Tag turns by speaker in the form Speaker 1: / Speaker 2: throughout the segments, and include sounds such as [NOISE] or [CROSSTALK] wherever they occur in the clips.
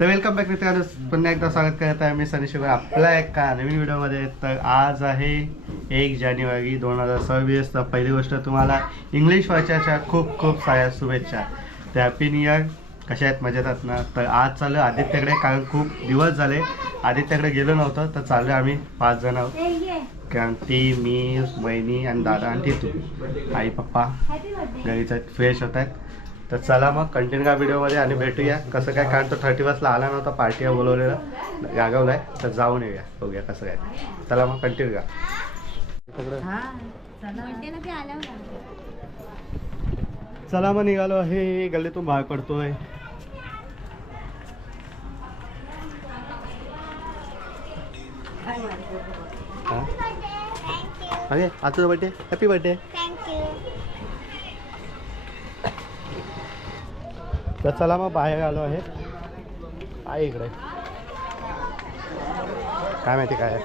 Speaker 1: तर welcome back मित्रांनो. पुन्हा एकदा स्वागत करत आहे मी सनी शुगर आपल्या एका नवीन व्हिडिओमध्ये. तर आज आहे एक जानेवारी दोन हजार सव्वीस. तर पहिली गोष्ट तुम्हाला इंग्लिश वर्षाच्या खूप खूप साऱ्या शुभेच्छा. तर हॅपी न्यू इयर कशा आहेत? मजेत आहेत ना? तर आज चालू आदित्यकडे कारण खूप दिवस झाले आदित्यकडे गेलो नव्हतं. तर चाललो आम्ही पाच जण आहोत. कारण ती मी बहिणी आणि दादा आणि तू आई पप्पा. घरीच फ्रेश होत आहेत. तर चला मग कंटिन्यू का व्हिडिओमध्ये आणि भेटूया. कसं काय कारण तो थर्टी ला आला नव्हता पार्टीला बोलवलेलं. गागवलाय. तर जाऊन येऊया बघूया कसं काय चला मग कंटिन्यू का? चला मग निघालो. आहे गल्लीतून बाहेर पडतोय. हा? अरे आज तुझा बर्थडे हॅपी बर्थडे तर चला मग बाहेर आलो आहे. आहे इकडे. काय माहिती काय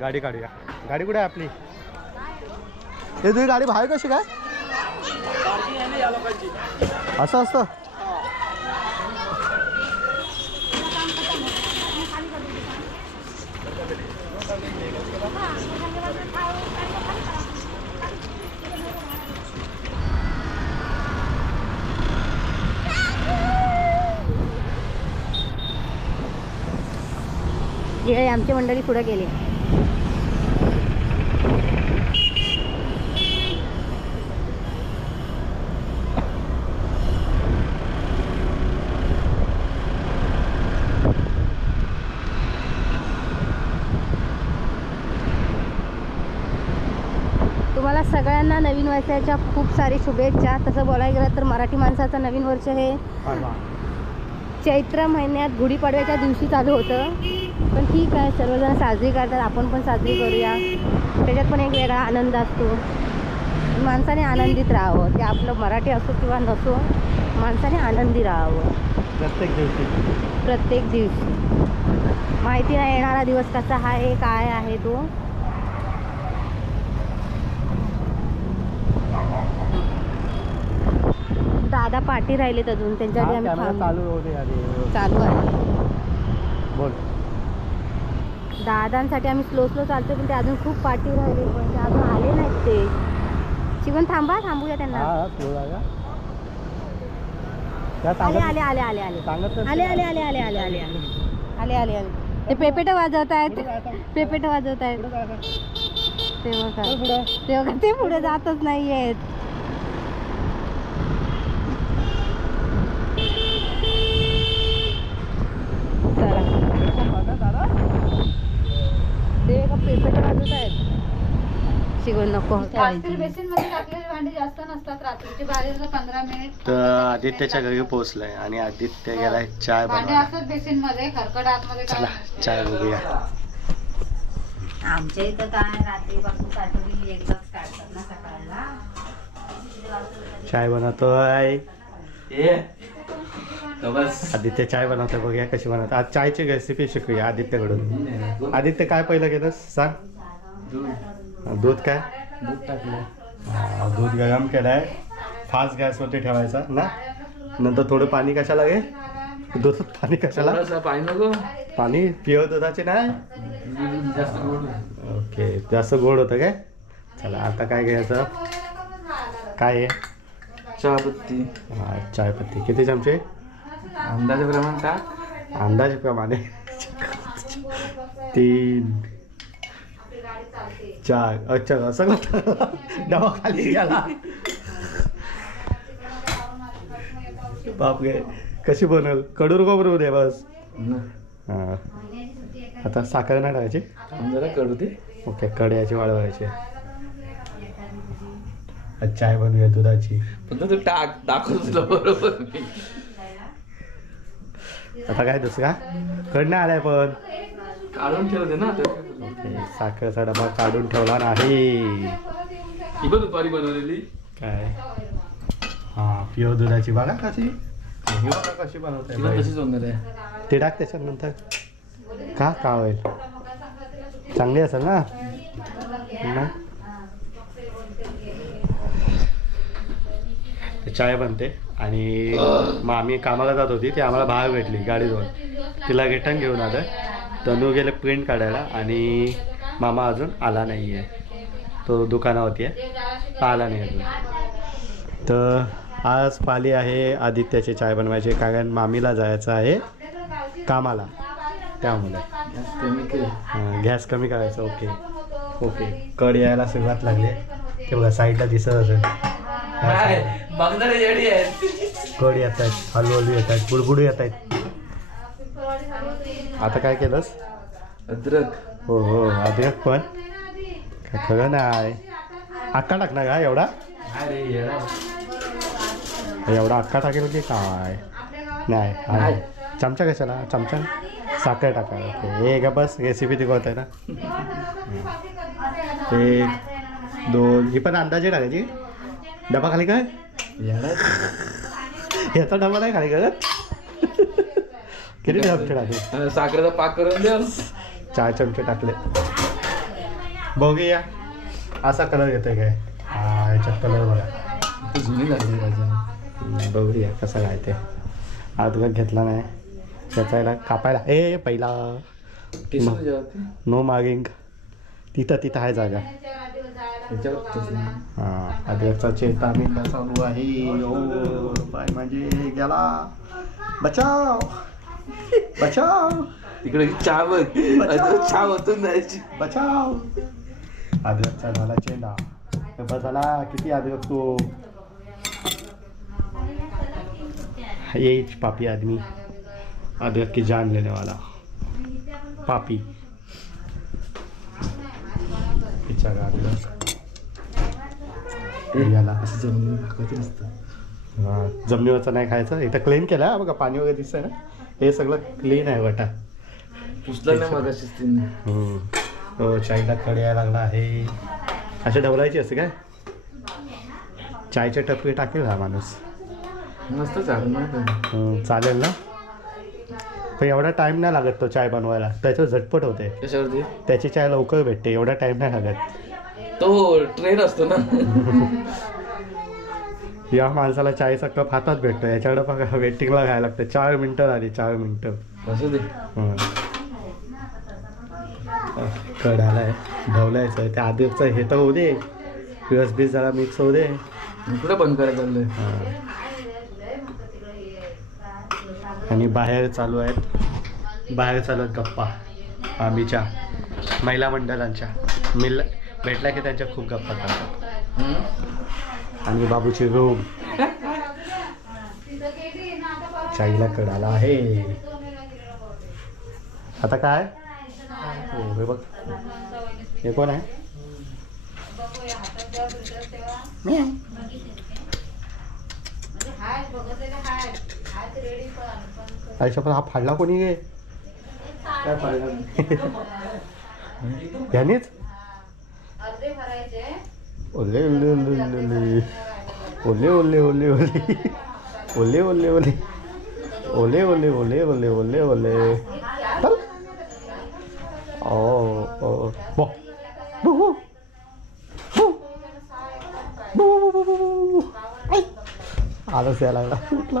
Speaker 1: गाडी काढूया. गाडी कुठे आहे आपली? हे तुझी गाडी बाहेर कशी काय? असं असतं?
Speaker 2: इकडे आमची मंडळी पुढे गेली तुम्हाला सगळ्यांना नवीन वर्षाच्या खूप सारी शुभेच्छा. तसं बोलायला गेलं तर मराठी माणसाचं नवीन वर्ष हे चैत्र महिन्यात गुढीपाडव्याच्या दिवशी चालू होतं. पण ठीक आहे सर्वजण साजरी करतात आपण पण साजरी करूया. त्याच्यात पण एक वेगळा आनंद असतो. माणसाने आनंदित राहावं. ते आपलं मराठी असो किंवा नसो माणसाने आनंदी राहावं.
Speaker 1: प्रत्येक दिवशी.
Speaker 2: प्रत्येक दिवशी. माहिती नाही येणारा दिवस कसा आहे काय आहे तो. दादा पाठी राहिलेत अजून त्यांच्यासाठी आम्ही
Speaker 1: चालू
Speaker 2: आहे.
Speaker 1: बोल.
Speaker 2: दादांसाठी आम्ही स्लो स्लो चालतो पण ते अजून खूप पाठी राहिले पण ते अजून आले नाहीत ते. शिवण थांबा थांबूया त्यांना.
Speaker 1: हा
Speaker 2: आले आले आले आले आले. आले आले आले आले आले आले आले. आले आले आले. ते पेपेट वाजवत आहेत. पेपेट वाजवत आहेत. ते बघा. ते पुढे. जातच नाहीयेत. चला
Speaker 1: बघा दादा.
Speaker 2: ते एका पेपेट वाजवत आहेत शिकवून नको
Speaker 3: बेसिनमध्ये टाकलेली भांडी जास्त नसतात रात्रीची बाहेर पंधरा मिनिट
Speaker 1: तर आदित्यच्या घरी पोहोचलाय आणि आदित्य गेलाय चाय चला चाय बघूया.
Speaker 2: आमच्या इथं काय रात्रीपासून काढतो एकदाच काढतात ना सकाळला.
Speaker 1: चाय बनवतोय. आदित्य चाय बनवतोय बघूया कशी बनवतो. आज चायची रेसिपी शिकूया आदित्यकडून. आदित्य काय पहिलं केलंस? सांग. दूध काय? हा, दूध गरम केलाय. फास्ट गॅसवरती ठेवायचा ना? नंतर थोडं पाणी कशाला घे दुधात पाणी कशाला?
Speaker 4: पाणी नको.
Speaker 1: पाणी प्युअर दुधाचे
Speaker 4: गोड
Speaker 1: ओके जास्त गोड होतं काय? चला आता काय घ्यायचं? काय आहे
Speaker 4: चहापत्ती.
Speaker 1: हा चायपत्ती किती चमचे?
Speaker 4: अंदाजे प्रमाण टाक
Speaker 1: अंदाजेप्रमाणे तीन. चार अच्छा असं का [LAUGHS] डबा खाली गेला. बापरे कशी बनल? कडू नको बरोबर दे बस? हा. आता साखर नाही टाकायची?
Speaker 4: जरा करू दे.
Speaker 1: ओके कड्याची वाळवायची आज चाय बनवूया दुधाची.
Speaker 4: फक्त तू टाक दाखव तुला बरोबर.
Speaker 1: आता काय दुसरा? कड नाही आलाय पण.
Speaker 4: काढून ठेवते ना तर
Speaker 1: ओके साखरेचा डबा काढून ठेवला नाही.
Speaker 4: ही पण दुपारी बनवलेली.
Speaker 1: काय? हा प्युअर दुधाची बघा कशी. ही बघा कशी
Speaker 4: ती पण
Speaker 1: बनवते
Speaker 4: तशीच होणार आहे.
Speaker 1: ते टाक त्याच्यानंतर. का? का होईल? चांगली असेल ना? ना चाय बनते. आणि मग आम्ही कामाला जात होती ती आम्हाला बाहेर भेटली गाडीवर तिला रिटर्न घेऊन आलं तनू गेले प्रिंट काढायला आणि मामा अजून आला नाही आहे तो दुकानावरती आहे. आला नाही अजून. तर आज पाली आहे आदित्याचे चाय बनवायचे कारण मामीला जायचं आहे कामाला. त्यामुळे. गॅस कमी करायचा ओके. ओके. कड यायला सुरुवात लागली. ते बघा साईडला दिसत असेल. कड येत आहेत हलू येत आहेत बुडबुडू येत आहेत. आता काय केलंस?
Speaker 4: अद्रक.
Speaker 1: हो हो अद्रक पण. काय खरं नाही. अक्का टाकणार का एवढा?
Speaker 4: अरे येडा
Speaker 1: एवढा अक्का टाकेल की काय? नाही आहे. चमचा कशाला चमचा? साखर टाका ओके. हे का बस रेसिपी ती आहे ना. [LAUGHS] एक दोन. ही पण अंदाजे टाकायची? डबा खाली काय
Speaker 4: येडा [LAUGHS]
Speaker 1: याचा डबा नाही खाली करत. [LAUGHS] किती चमचे टाकले?
Speaker 4: साखरेचा पाक करून द्या.
Speaker 1: चार चमचे टाकले. बघूया. असा कलर येतोय काय? हा याच्यात कलर बघा.
Speaker 4: ती जुनी लागली
Speaker 1: हम्म, बघूया कसं काय ते. अद्रक घेतला नाही. त्याचा कापायला ए पहिला. नो मागिंग. तिथं तिथं आहे जागा. हा अद्रकचा चेता मिळता चालू आहे. ओ बाय म्हणजे गेला. बचाव. बचाव.
Speaker 4: तिकडे चहा बघ अद्रक चहा होतून जायची.
Speaker 1: बचाव. अद्रकचा झाला चेंडा. बस झाला. किती अद्रक तो? ये पापी आदमी. की जान लेने वाला पापी. बिचारा याला
Speaker 4: जमिनी दाखवते नसतं
Speaker 1: जमिनीवरचं नाही खायचं. इथं क्लीन केलं. बघा पाणी वगैरे दिसतंय ना? हे सगळं क्लीन आहे वटा
Speaker 4: पुसलं नाही मग.
Speaker 1: हो चायला कडे यायला लागला आहे. अशा ढवलायची असते काय? चायचे टपके टाकेल हा माणूस.
Speaker 4: मस्त चालू नाही का
Speaker 1: हम्म, चालेल ना? पण एवढा टाईम नाही लागत तो चाय बनवायला. त्याच्यावर झटपट होते.
Speaker 4: कशावरती?
Speaker 1: त्याची चाय लवकर भेटते. एवढा टाईम नाही लागत.
Speaker 4: तो ट्रेन असतो ना. [LAUGHS]
Speaker 1: या माणसाला चायचा कप हातात भेटतो याच्याकडे बघा वेटिंगला घ्यायला लागतं. चार मिनटं झाली चार मिनटं.
Speaker 4: असू दे.
Speaker 1: हं. कडाला आहे ढवलायचं त्या आधीचं हे तर होऊ दे. रस बीस जरा मिक्स होऊ दे.
Speaker 4: कुठे बंद
Speaker 1: हां. आणि बाहेर चालू आहेत बाहेर चालू आहेत गप्पा आम्हीच्या महिला मंडळांच्या. मिल भेटल्या की त्यांच्या खूप गप्पा करतात? आणि बाबूची रूम चाईला कडाला आहे. आता काय? हो बघ. हे कोण आहे? आयुष्य पण हा फाडला कोणी गे? काय [LAUGHS] फाडला Olé, olé, olé, olé, olé. Olé, olé, olé, olé. Olé, olé, olé. Olé, olé, olé, olé, olé, olé. Tal. Oh, oh. Bo. Bo, bo. Bo. Bo, bo, bo, bo, bo. Ai. आलस यायला लागला कुठला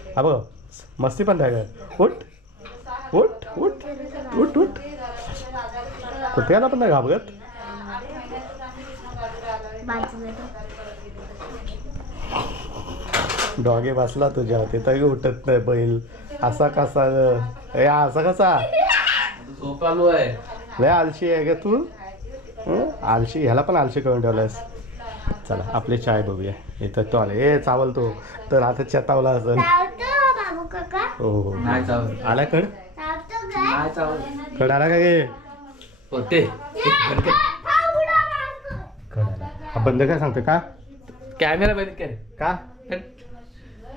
Speaker 1: हा बघ. मस्ती पण काय उठ. उठ उठ उठ उठ. ना पण नाही घाबरत? डॉगे बसला तुझ्या ते तरी उठत नाही बैल. असा कसा ग? ए असा कसा?
Speaker 4: आहे
Speaker 1: लय आलशी आहे का तू. आलशी ह्याला पण आलशी करून ठेवलायस. चला आपली चाय बघूया. इथं तो आले. ए चावल तो. तर आता चेतावला असेल. हो हो.
Speaker 4: नाही चावत
Speaker 1: आला कड?
Speaker 4: नाही चावत
Speaker 1: कड आला का गे?
Speaker 4: होते.
Speaker 1: हा बंद काय सांगतो का?
Speaker 4: कॅमेरा पाहिजे काय
Speaker 1: का?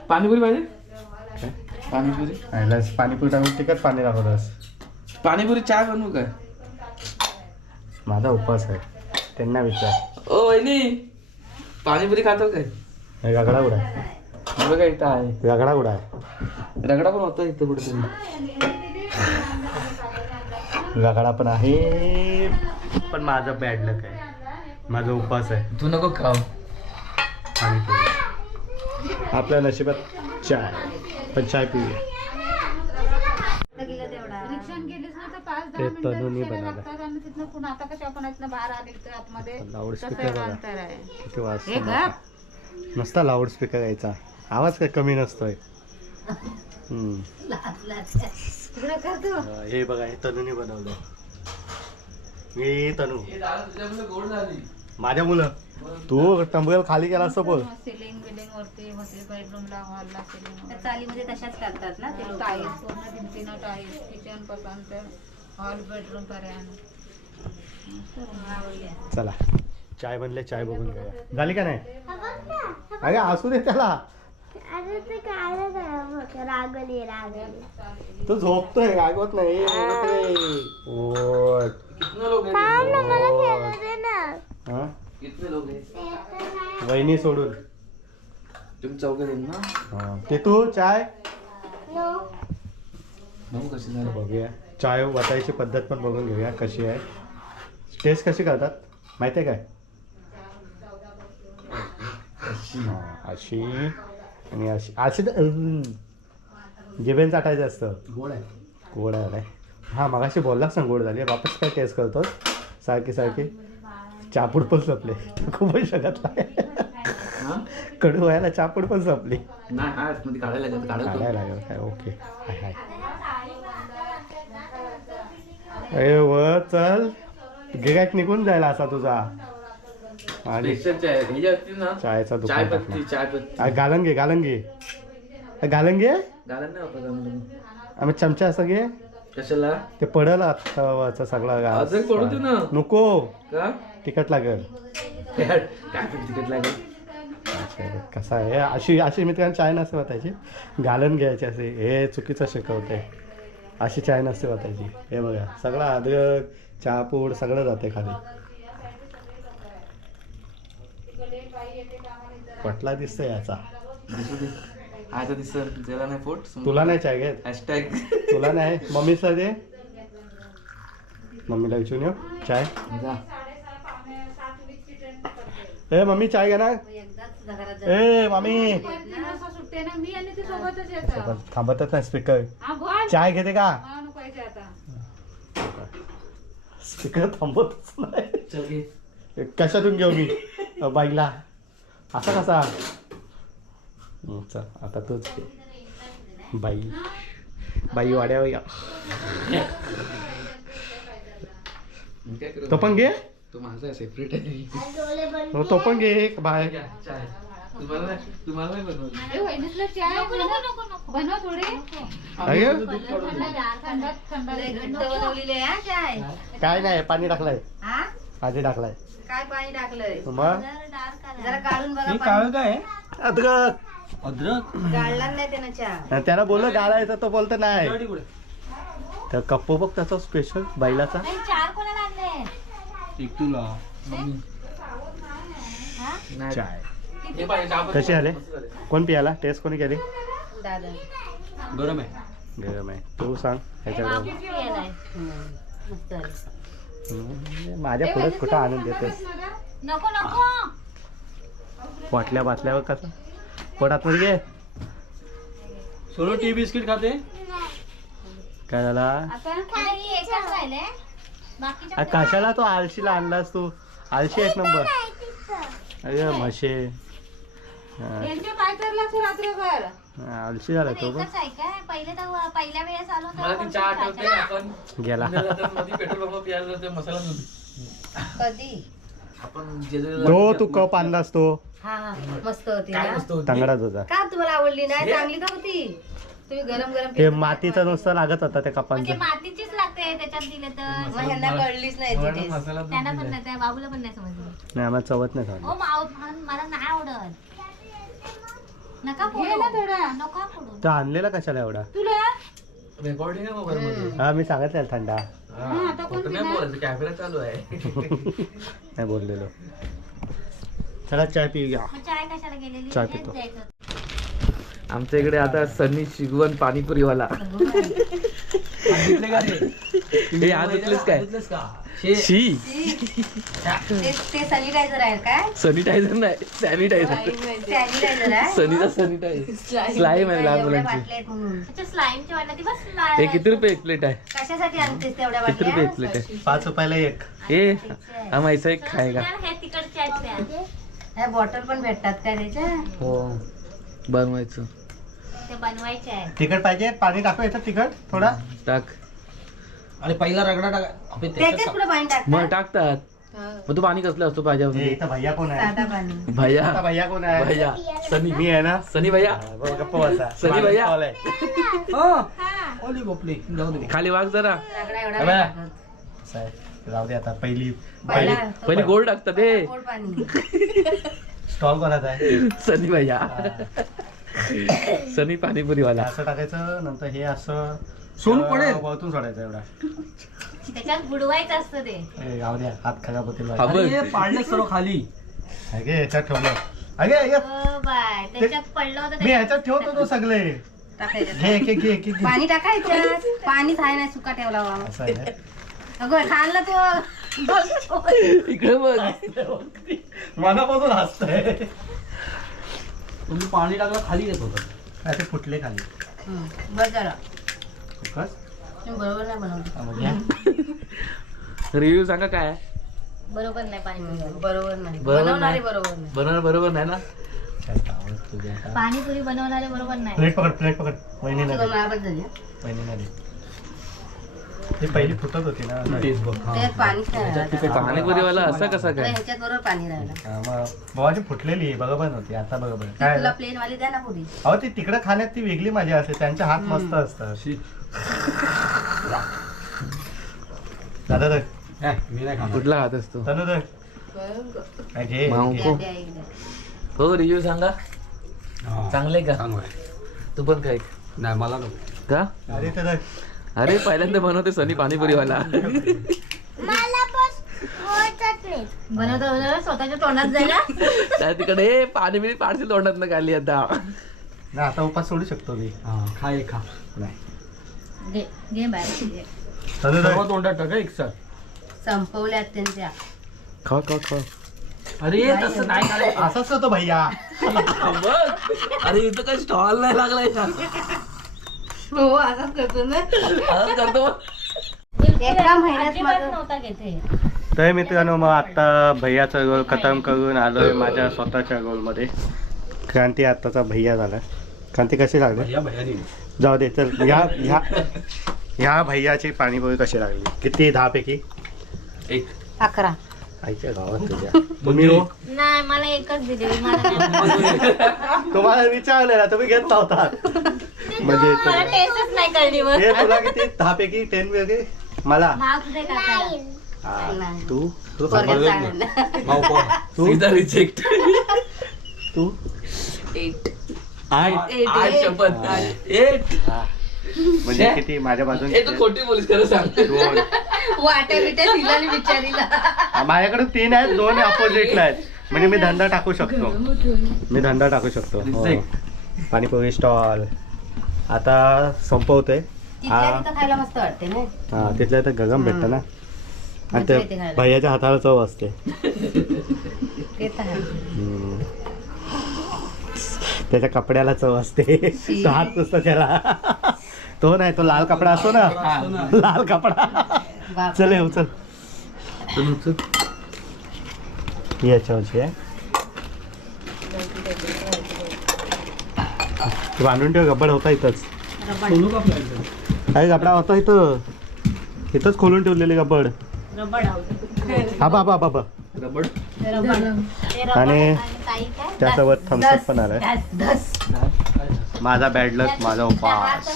Speaker 4: पाणीपुरी पाहिजे?
Speaker 1: काय?
Speaker 4: पाणीपुरी?
Speaker 1: पाणीपुरी टाकून तिकट पाणी दाखवतस
Speaker 4: पाणीपुरी चहा बनवू काय
Speaker 1: माझा उपवास आहे. त्यांना विचार.
Speaker 4: ओ वहिनी. पाणीपुरी खातो काय?
Speaker 1: हे गागडा आहे
Speaker 4: बघा इथं आहे.
Speaker 1: गागडा कुठं आहे
Speaker 4: रगडा पण होता इथं कुठे
Speaker 1: गागडा पण आहे. पण माझं बॅड लक आहे. माझा उपवास आहे.
Speaker 4: तू नको खाऊ.
Speaker 1: आपल्या नशिबात चाय. पण चाय पिऊया.
Speaker 3: पाच
Speaker 1: ते तनुनी बनवलं.
Speaker 3: तर आतमध्ये
Speaker 1: लाऊडस्पीकर बघा. किती वाजता नसता लाऊडस्पीकर यायचा. आवाज काय कमी नसतोय. हे बघा हे तनुनी बनवलं मी तनू
Speaker 4: गोड झाली
Speaker 1: माझ्या मुलं तू टंबल खाली केला असतं बोल
Speaker 3: सिलिंग बिलिंग वरती होती बेडरूमला हॉलला सिलिंग
Speaker 2: चालीमध्ये तशाच करतात ना ते
Speaker 3: टाईल्स पूर्ण भिंतीनं टाईल्स किचनपासून तर हॉल बेडरूम पर्यंत
Speaker 1: चला. चाय बनले चाय बघून झाली का नाही? अरे असू दे त्याला.
Speaker 5: अरे ते काय
Speaker 1: झोपतोय रागवत नाही. उठ रे. उठ.
Speaker 4: कितने लोग
Speaker 5: थांब ना मला
Speaker 4: हैं
Speaker 5: खेळू दे ना.
Speaker 1: हा?
Speaker 4: कितने लोग हैं?
Speaker 1: वहिनी सोडून.
Speaker 4: तुम्ही चौघे जण ना?
Speaker 1: हा. ते तू चाय?
Speaker 5: नो.
Speaker 4: कशी झाली?
Speaker 1: बघूया. चाय वाटायची पद्धत पण बघून घेऊया कशी आहे. टेस्ट कशी करतात? माहिती आहे काय? हा, अशी. आणि अशी अशी अं, जिभेन चाटायचं असतं.
Speaker 4: गोड आहे.
Speaker 1: गोड आहे नाही. हा मगाशी बोललास ना गोड झाली. वापस काय टेस्ट करतो सारखी सारखी. चापूड पण संपले. खूपच शकत
Speaker 4: हा?
Speaker 1: कडू व्हायला चापूड पण संपली.
Speaker 4: नाही काढायला
Speaker 1: लागेल काय ओके. हाय हाय. अरे व चल. गिरायक निघून जायला असा तुझा. आणि
Speaker 4: स्पेशल चाय हे जे असतील ना
Speaker 1: चायचा दुकान
Speaker 4: चाय
Speaker 1: टाकणार.
Speaker 4: पत्ती चाय पत्ती.
Speaker 1: आ, घालून घे घालून घे. आ, घालून घे.
Speaker 4: घालत नाही वापरत
Speaker 1: आम्ही चमचा असं घे.
Speaker 4: कशाला?
Speaker 1: ते पडल आता सगळा घास.
Speaker 4: अजून पडू दे ना.
Speaker 1: नको.
Speaker 4: का?
Speaker 1: तिखट लागेल.
Speaker 4: काय पण तिकीट लागेल.
Speaker 1: अच्छा, कसं आहे? अशी अशी मित्रांनो चाय नसते वाटायची. घालून घ्यायची असे हे चुकीचं शिकवते अशी चाय नसते वाटायची. हे बघा सगळं अद्रक चहापूड सगळं जाते खाली. पटला दिसतंय याचा.
Speaker 4: आता दिसत नाही पोट
Speaker 1: तुला नाही चाय घेत?
Speaker 4: हॅशटॅग.
Speaker 1: तुला नाही मम्मीला दे. मम्मीला विचारून येऊ. चाय.
Speaker 4: जा.
Speaker 1: ए मम्मी चाय घे ना. ए मम्मी.
Speaker 3: असं सुट्टे ना मी आणि ती सोबतच येतं
Speaker 1: थांबतच नाही स्पीकर
Speaker 3: हा बोल.
Speaker 1: चाय घेते का? स्पीकर थांबतच नाही. कशातून घेऊ मी? बाईला. असा कसा चल आता तूच घे. बाई. बाई वाड्यावर या. तो पण घे.
Speaker 4: तो माझा सेपरेट आहे.
Speaker 1: हो, तो पण घे. एक बाय. काय? नाही पाणी टाकलंय. आधी टाकलाय.
Speaker 2: काय पाणी टाकलंय?
Speaker 1: मग?
Speaker 2: जरा काढून बघा
Speaker 1: काळ काय अद्रक.
Speaker 4: अद्रक?
Speaker 2: गाळला नाही त्यानं चहा.
Speaker 1: त्याला बोललो गाळायचं तो बोलतो नाही. तर कप्पू बघ त्याचा स्पेशल बाईलाचा
Speaker 2: चार कोणाला आणले?
Speaker 4: एक तुला. मम्मी. नाही.
Speaker 1: चाय.
Speaker 4: पाहिजे, चहा पत्ती
Speaker 1: कशी आले? कोण पियाला? टेस्ट कोणी केली?
Speaker 2: दादा.
Speaker 4: गरम आहे.
Speaker 1: गरम आहे. तू सांग ह्याच्याकडे
Speaker 2: केलाय मस्त आली.
Speaker 1: माझ्या पुढेच कुठं आनंद देतेस
Speaker 2: नको नको.
Speaker 1: वाटल्या बाटल्यावर कसं? पोटात मध्ये घे
Speaker 4: सोलो टी बिस्किट खाते.
Speaker 1: काय झाला? कशाला तो आळशीला आणलास तू? आळशी एक नंबर. अरे म्हशे हा,
Speaker 3: यांचे पाय तरलास रात्रभर.
Speaker 1: आळशी झाला तो पण.
Speaker 2: एकच आहे काय पहिले तर पहिल्या वेळेस आलो
Speaker 4: मला ती चहा आठवते आपण
Speaker 1: गेला.
Speaker 4: तर मध्ये पेट्रोल पंप प्यायला जातो मसाला
Speaker 2: कधी?
Speaker 4: आपण जेजुरीला
Speaker 1: तो तू कप आणलास तो
Speaker 2: हा हा मस्त होती
Speaker 4: काय
Speaker 2: ना?
Speaker 4: मस्त होती?
Speaker 1: तांगडाच होता.
Speaker 2: का तुम्हाला आवडली नाही?
Speaker 4: हे-
Speaker 2: चांगली का होती. तुम्ही गरम गरम
Speaker 1: ते मातीचा नुसतं लागत होता त्या
Speaker 2: म्हणजे
Speaker 1: कपांचा
Speaker 2: मातीचीच लागते
Speaker 6: त्याच्यात दिले तर.
Speaker 2: मग ह्यांना कळलीच नाही taste.
Speaker 6: त्यांना पण नाही त्या बाबूला पण नाही समजलं.
Speaker 1: नाही आम्हाला चवत नाही झालं
Speaker 6: हो माव मला नाही आवडत. नका
Speaker 3: घे ना
Speaker 6: फोडू.
Speaker 3: थोडा
Speaker 6: नका फोडू.
Speaker 1: तो आणलेला कशाला एवढा?
Speaker 3: तुला?
Speaker 4: रेकॉर्डिंग आहे मोबाईल मध्ये
Speaker 1: हा मी सांगितलं थंडा.
Speaker 3: हा, आता कोण
Speaker 4: फक्त नाही
Speaker 3: पिणार?
Speaker 4: बोलायचं कॅमेरा चालू आहे. [LAUGHS]
Speaker 1: नाही बोललेलो. चला चाय पिऊ घ्या
Speaker 6: मग चाय कशाला गेलेली?
Speaker 1: चाय
Speaker 6: तेच
Speaker 1: पितो.
Speaker 4: आमच्या इकडे आता सनी शिगवण पाणीपुरीवाला. [LAUGHS] हे आज घेतलेस काय? शी.
Speaker 2: ते ते सॅनिटायझर आहे काय?
Speaker 4: सॅनिटायझर नाही सॅनिटायझर
Speaker 2: सॅनिटायझर आहे?
Speaker 4: सनीचा सॅनिटायझर स्लाईम आहे लहान मुलांची
Speaker 6: बस
Speaker 4: हे किती रुपये एक प्लेट आहे?
Speaker 2: कशासाठी आणतेस तेवढ्या
Speaker 4: किती रुपये एक प्लेट आहे?
Speaker 1: पाच रुपयाला एक.
Speaker 4: हे ऐसा एक. खाएगा
Speaker 6: हे तिकडचे आहेत
Speaker 2: बॉटल पण भेटतात काय त्याच्या?
Speaker 4: हो. बनवायचं.
Speaker 6: ते बनवायचे आहेत.
Speaker 1: तिखट पाहिजे पाणी टाकू याच्यात तिखट थोडा.
Speaker 4: टाक.
Speaker 7: अरे पहिला रगडा टाका
Speaker 2: त्याच्यात पुढे पाणी
Speaker 4: मग
Speaker 2: टाकतात.
Speaker 4: टाकतात मग तू पाणी कसलं असतो
Speaker 1: हे
Speaker 4: पाहिजे
Speaker 1: इथं भैया कोण आहे
Speaker 2: साधा पाणी.
Speaker 1: आता
Speaker 4: भैया
Speaker 1: भैया कोण आहे
Speaker 4: भैया. सनी
Speaker 1: मी आहे ना?
Speaker 4: सनी भैया.
Speaker 1: हा, बघ, गप्प बसा.
Speaker 4: सनी भैया.
Speaker 1: आहे.
Speaker 7: ओली गोपली जाऊ दे.
Speaker 4: खाली वाग जरा.
Speaker 2: रगडा एवढा
Speaker 7: अबे.
Speaker 2: नाही टाकत.
Speaker 1: असं आहे. जाऊ दे आता. पहिली
Speaker 2: पहिला
Speaker 1: पहिली
Speaker 4: पहिले गोड टाकतात हे
Speaker 2: गोड पाणी.
Speaker 1: स्टॉल कोणाचा आहे?
Speaker 4: सनी भैया. [LAUGHS] सनी पाणीपुरीवाला.
Speaker 1: असं टाकायचं नंतर हे असं
Speaker 7: सोनू
Speaker 1: अं,
Speaker 7: पडेल.
Speaker 1: वरतून सोडायचं एवढा.
Speaker 6: त्याच्यात बुडवायचं असतं ते.
Speaker 1: ए, जाऊ द्या हात खराब होतील माझे.
Speaker 4: बघ.
Speaker 7: अरे पाडले सर्व खाली.
Speaker 1: अगे याच्यात ठेवलं. अगे अगे
Speaker 6: हो बाय त्याच्यात पडलं होतं
Speaker 1: मी
Speaker 6: ते.
Speaker 1: ह्याच्यात ठेवतो तो सगळे.
Speaker 2: टाकायचं.
Speaker 1: घे घे घे.
Speaker 2: पाणी टाकायचं. पाणीच आहे ना सुका ठेवला
Speaker 1: असं आहे.
Speaker 2: अगं खाल्ला तो.
Speaker 4: इकडे बघ.
Speaker 1: मनापासून हसतंय.
Speaker 7: तुम्ही पाणी टाकलं खाली येत होतं.
Speaker 1: काय ते फुटले खाली.
Speaker 2: हं, झालं
Speaker 1: फुकस?
Speaker 2: तुम्ही बरोबर नाही बनवलं.
Speaker 4: रिव्ह्यू [LAUGHS] सांगा काय आहे?
Speaker 6: बरोबर नाही पाणीपुरी
Speaker 2: बरोबर नाही.
Speaker 4: बरोबर
Speaker 2: बनवणारे
Speaker 4: नाही.
Speaker 2: बरोबर नाही.
Speaker 4: बनवणं बरोबर नाही ना?
Speaker 1: काय तुझ्या.
Speaker 6: पाणीपुरी बनवणारे बरोबर नाही.
Speaker 1: प्लेट पकड प्लेट पकड. वहिनी वहिनी नाही ही पहिली फुटत होती ना
Speaker 2: त्यात पाणीच नाही राहिलं आता.
Speaker 4: पाणीपुरीवाला असं कसं
Speaker 2: आता
Speaker 4: काय
Speaker 2: ह्याच्यात बरोबर पाणी राहिलं.
Speaker 1: हा, फुटलेली बरोबर नव्हती आता बरोबर
Speaker 2: ती
Speaker 1: काय
Speaker 2: तुला प्लेन वाली द्या ना पुरी.
Speaker 1: अहो ती तिकडं खाण्यात ती वेगळी मजा असते त्यांचे हात मस्त असतात. दादा तर
Speaker 7: मी नाही खाणार.
Speaker 4: कुठला हात असतो?
Speaker 1: तनु तर काय घे
Speaker 4: माऊ.
Speaker 1: घे.
Speaker 2: द्या, द्या, एक द्या.
Speaker 4: हो रिव्ह्यू सांगा.
Speaker 7: हा.
Speaker 4: चांगले का?
Speaker 7: चांगलं आहे
Speaker 4: तू पण काय
Speaker 7: नाही मला नको.
Speaker 4: का?
Speaker 1: अरे तर
Speaker 4: अरे पहिल्यांदा बनवते सनी पाणीपुरीवाला.
Speaker 5: मला पण आवडतात नाही.
Speaker 6: बनवता बनवता. स्वतःच्या तोंडात जायला.
Speaker 4: त्या तिकडे ए, पाणी बिणी पाडशील तोंडात ना खाली आता.
Speaker 1: ना आता उपास सोडू शकतो मी.
Speaker 7: हा खा एक खा.
Speaker 1: नाही.
Speaker 6: घे घे बाय घे.
Speaker 1: तनु
Speaker 7: सर्व
Speaker 1: तर
Speaker 7: तोंडात टाका एक सर
Speaker 2: संपवल्यात त्यांच्या
Speaker 4: खा खा खा.
Speaker 7: अरे तसं नाही करायचं.
Speaker 1: असाच होतो भैया.
Speaker 4: बघ अरे इथं काही स्टॉल नाही लागलाय का?
Speaker 2: हो असंच करतो ना.
Speaker 4: असंच करतो.
Speaker 2: एका महिन्यात
Speaker 6: अजिबात
Speaker 2: माझं
Speaker 6: नव्हता घेते
Speaker 1: तर मित्रांनो मग आता भैयाचा गोल खतम करून आलोय माझ्या स्वतःच्या गोलमध्ये. क्रांती आत्ताचा भैया झाला. क्रांती कशी लागली? जाऊ दे चल. ह्या ह्या ह्या भैयाची पाणीपुरी कशी लागली? किती? दहा पैकी?
Speaker 4: एक.
Speaker 2: अकरा.
Speaker 1: आईच्या गावात [LAUGHS] तुझ्या. तुम्ही हो?
Speaker 6: नाही मला एकच दिली. मला नाही [LAUGHS]
Speaker 1: तुम्हाला विचारलेला तुम्ही घेत नव्हता म्हणजे
Speaker 6: मला
Speaker 1: तुला-
Speaker 6: टेस्टच नाही कळली मग
Speaker 1: हे तुला किती? दहा पैकी टेन पैकी मला
Speaker 6: भाग दे काकाला
Speaker 1: हा,
Speaker 2: नाही.
Speaker 1: तू? तू
Speaker 2: पोरग्यात
Speaker 1: सांभाळ.
Speaker 2: चांगलं.
Speaker 7: भाऊ कोण
Speaker 1: तू?
Speaker 4: सीधा रिजेक्ट
Speaker 1: तू?
Speaker 4: आठ. आठ शपथ. एट
Speaker 1: हा. म्हणजे किती? माझ्या बाजून
Speaker 4: तू खोटी बोलीस खरं सांग.
Speaker 1: दोन
Speaker 2: वाट्या बिट्या दिला आणि बिचारीला
Speaker 1: हा, माझ्याकडे तीन आहेत दोन अपोजिटला आहेत. म्हणजे मी धंदा टाकू शकतो. मी धंदा टाकू शकतो. हो. पाणीपुरी स्टॉल आता संपवतोय.
Speaker 2: तिथल्या
Speaker 1: हा.
Speaker 2: तिथं खायला मस्त वाटते ना?
Speaker 1: हा तिथल्या इथं गगम भेटतं ना? आणि
Speaker 2: मजा येते
Speaker 1: ते
Speaker 2: खायला.
Speaker 1: भैयाच्या हाताला चव असते. त्याच्या कपड्याला चव असते. तो हात पुसतो त्याला. तो नाही तो लाल कपडा असतो ना? लाल कपडा. चल येऊ चल ही याच्यावरची आहे तू बांधून ठेव गब्बड होता इथंच.
Speaker 7: सोनू का फ्लाईट
Speaker 1: काय गबडा होता इथं. इथंच खोलून ठेवलेली गब्बड
Speaker 6: रबड
Speaker 1: हा बा बा बा
Speaker 4: रबड
Speaker 1: आणि त्यासोबत थम्सअप पण आलाय. माझा बॅड लक माझा उपास.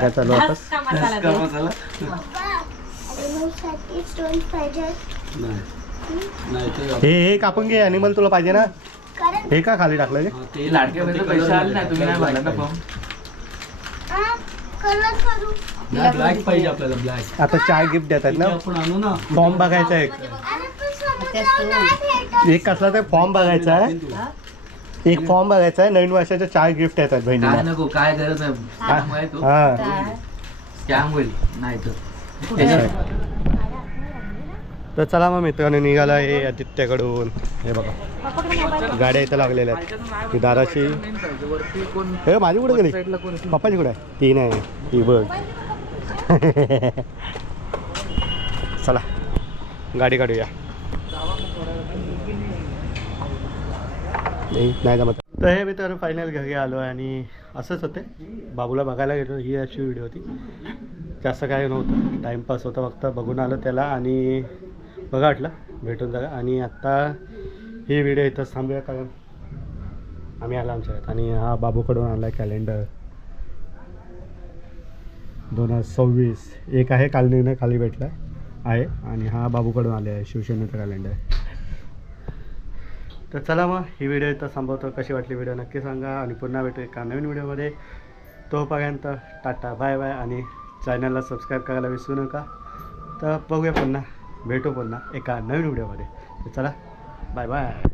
Speaker 6: हे
Speaker 1: चालू
Speaker 6: मसाला.
Speaker 4: मसाला
Speaker 5: स्टोन पाहिजे
Speaker 7: नाही.
Speaker 1: हे हे कापून घे अनिमल तुला पाहिजे ना. हे का खाली टाकलं रे?
Speaker 7: ते
Speaker 4: लाडक्या बहिणीचे पैसे आले नाही तुम्ही नाही भरला ना फॉर्म
Speaker 5: कलर करू.
Speaker 7: ब्लॅक पाहिजे आपल्याला ब्लॅक
Speaker 1: आता चाय गिफ्ट देतात ना.
Speaker 7: आपण आणू ना.
Speaker 1: फॉर्म बघायचा एक.
Speaker 5: अरे पण समुद्रावर नाही भेटत
Speaker 1: एक कसला ते फॉर्म बघायचा आहे. एक फॉर्म बघायचा आहे. नवीन वर्षाचे चार गिफ्ट येतात
Speaker 4: काय
Speaker 1: बहिणीला
Speaker 4: नको काय गरज स्कॅम आहे तो
Speaker 1: हा.
Speaker 4: स्कॅम होईल नाही तर
Speaker 1: तर चला मग मित्रांनो निघाला हे आदित्यकडून. हे बघा. गाड्या इथं लागलेल्या आहेत. दाराशी. दाराची हे माझी कुठे गेली? पप्पाची कुठे आहे? ती नाही. ती बघ. [LAUGHS] चला. गाडी काढूया. नाही नाही जमत. तर हे मित्रांनो फायनल घरी आलो आहे आणि असंच होते. बाबूला बघायला गेलो. ही अशी व्हिडिओ होती. जास्त काय नव्हतं. टाईमपास होता फक्त. बघून आलं त्याला आणि बघा वाटलं भेटून जागा. आणि आत्ता ही व्हिडिओ इथंच थांबूया कारण आम्ही आला आमच्या आणि हा बाबूकडून आला कॅलेंडर दोन हजार सव्वीस एक आहे काल खाली भेटला आहे. आणि हा बाबूकडून आले आहे शिवसेनेचं कॅलेंडर तर चला मग ही व्हिडिओ इथं थांबवतो. कशी वाटली व्हिडिओ नक्की सांगा. आणि पुन्हा भेटू एका नवीन व्हिडिओमध्ये तोपर्यंत टाटा बाय बाय आणि चॅनलला सबस्क्राईब करायला विसरू नका. तर बघूया पुन्हा. भेटू पुन्हा एका नवीन व्हिडिओमध्ये. चला बाय बाय.